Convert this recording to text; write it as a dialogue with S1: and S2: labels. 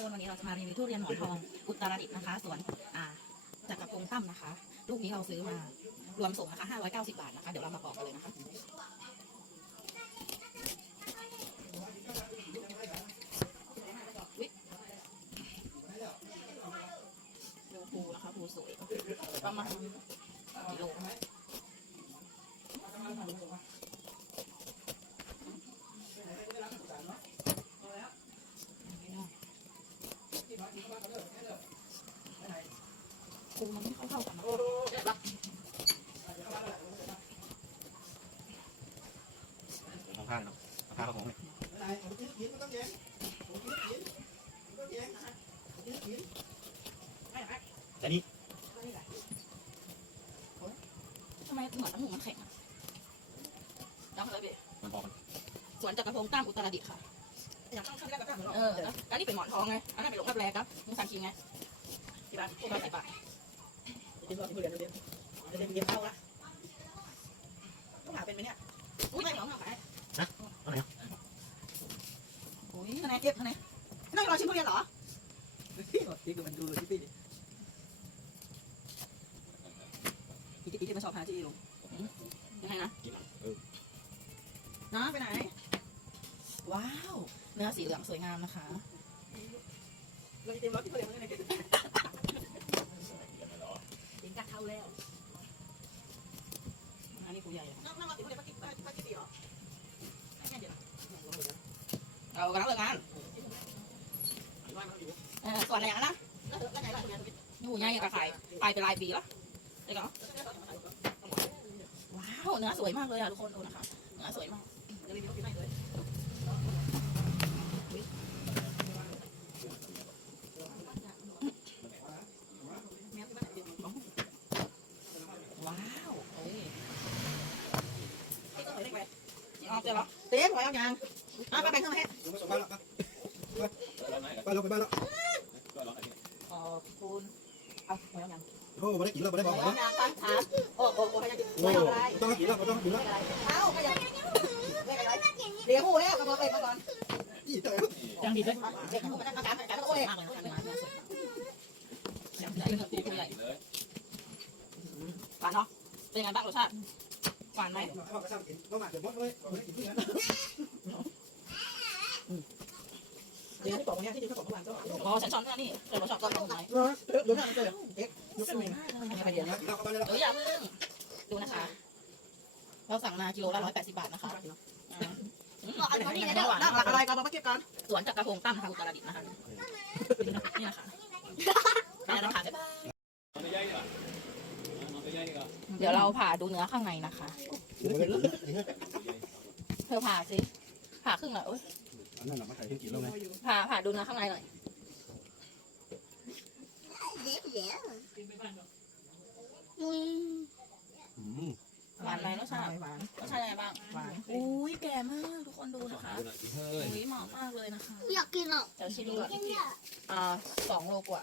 S1: วันนี้เราจะมารีวิวทุเรียนหมอนทองอุตรดิตถ์นะคะสวนจากกรพงตั้มนะคะ ลูกนี้เราซื้อมารวมส่งนะคะ590 บาทนะคะ เดี๋ยวเรามาปอกกันเลยนะคะอุ๊ยดูภูนะคะภูสวยประมาณกิโล ภูมันไม่เข้าเท่ากันนะเดี๋ยวเรา
S2: ทำผ้าเนาะทำผ้ากระผมเนี่ยแต่นี่
S1: ทำไมเหมือนน้ำหมูมันแข็งอะน้ำอะไรเบ
S2: มันพอกัน
S1: สวนจักรพงษ์ตั้มอุตรดิตถ์ค่ะ
S3: อย่างข้างข้างได้ก็ตั้งเหมือน
S1: เออแล้วนี่เป็นหมอนทองไงอันนั้นเป็นหลงรับแรงครับมึงสั่งคิงไงกี่บาทร้อยสิบบาท
S3: เป็นรอบที่เรียนเรียนเรียนเรียนเข้าละต้องหาเป็นไหมเนี่ย
S1: อุ้ยไม่หนียวมากไป
S2: อะไรอะ
S1: อุ้ยคะแนนเก็บคะแนน
S3: นั่งรอชิมทุเรียนเหรอนี่คือมันดูเลยที่ปีอีกอีกที่มันชอบหาที่ลง
S1: ยังไงนะ
S3: น้าไปไหน
S1: ว้าว เนื้อสีเหลืองสวยงามนะคะ
S3: เราจะเตรียมรถที่ทุเรียนเลย
S1: ถึงกัดเข้าแล้ว อันนี้ผู้ใหญ่
S3: นั่งนั่งรอที่ทุเรียนมากี่มากี่ปีหรอ
S1: เรากำลังเลิกงานเออส่วนอะไรอย่างนั้นนะ
S3: แล้วแล้วไงล่ะทุเรีย
S1: อยู่ใหญ่กับขายขายไปหลายปีล้วเดี๋ยวก่อว้าวเนื้อสวยมากเลยอะทุกคนดูนะคะเนื้อสวยมาก
S3: ว้า
S1: วโอ้ย
S3: เคยได้ไป
S1: ออกเอเหรอ
S3: เต้นไว้เอายางอะไปแบ่งเครื่อง มาให้
S4: ไปลงไปบ้านแล้ว
S1: ขอบคุณเอาไว้เอายัง
S4: โอ้ไม่ได้กินแล้วไม่ได้บอก
S3: เอา
S4: นะ
S3: ยางตั้งขาโอ้โอ้โอ้ให้ยัง
S4: โอ้
S3: ไม่
S4: ต้องกินแล้วต้องกินแล้ว
S3: เอ้าไปยังเดี๋ยวหูแล้วกระบอกเอกมาก่อน
S4: อีแต่
S1: ยังดีด้วย
S3: เด็กหูมาตั้งกระถางกระถาง
S1: ส
S3: โอ้
S1: วย
S3: ย
S1: มากเลยนะคะเนื้อเนื้ยมากยังใหญ่เนื้อปูใหญ่หวานเนาะเป็นไงบ้างรสชาติหวานไหม
S4: เดี๋ยวที่นั้น
S3: เดี๋ยวที่บอกเนี่ยที่ที่เขาบอกเมื่อวานก็
S1: อ๋อฉันชอบเนื้อนนี่เดี๋ยวเราชอบต้มยำไหม
S3: เนาะเดี๋ยวนั่นเจอเอ็กยก
S1: ส
S3: ขึ้นมา
S1: มาเลย
S3: ไม่
S1: นะคะ
S3: ไปเรียน
S4: นะกินแล้วก็ไปเลยละ
S1: เอย่าเพิ่งดูนะคะ เราสั่งมากิโลละร้อยแปดสิบบาทนะคะอั
S3: นนี้เนี่ยนั่งหลักอะไรก็มาเก็บกัน
S1: สวนจักรพงตั้มนะคะอุตรดิตถ์นะคะนี่นะคะแม่เราผ่าบ๊ายบายเดี๋ยวเราผ่าดูเนื้อข้างในนะคะ เธอผ่าสิ ผ่าครึ่งหน่อยโอ๊ย
S4: นั่นแหละมาถ่ายที่กินแล้วไง
S1: ผ่าผ่าดูเนื้อข้างในหน่อยหวานไหมรสชาติ
S3: หวาน
S1: รสชาติยังไงบ้าง
S3: หวาน
S1: อุ้ยแก่มากทุกคนดูนะคะอุ้ยเหมาะมากเลยนะคะ
S5: อยากกินอะ
S1: เดี๋ยวชิมดูก่อน
S5: กินเนี่ย
S1: อ่าสองโลกว่า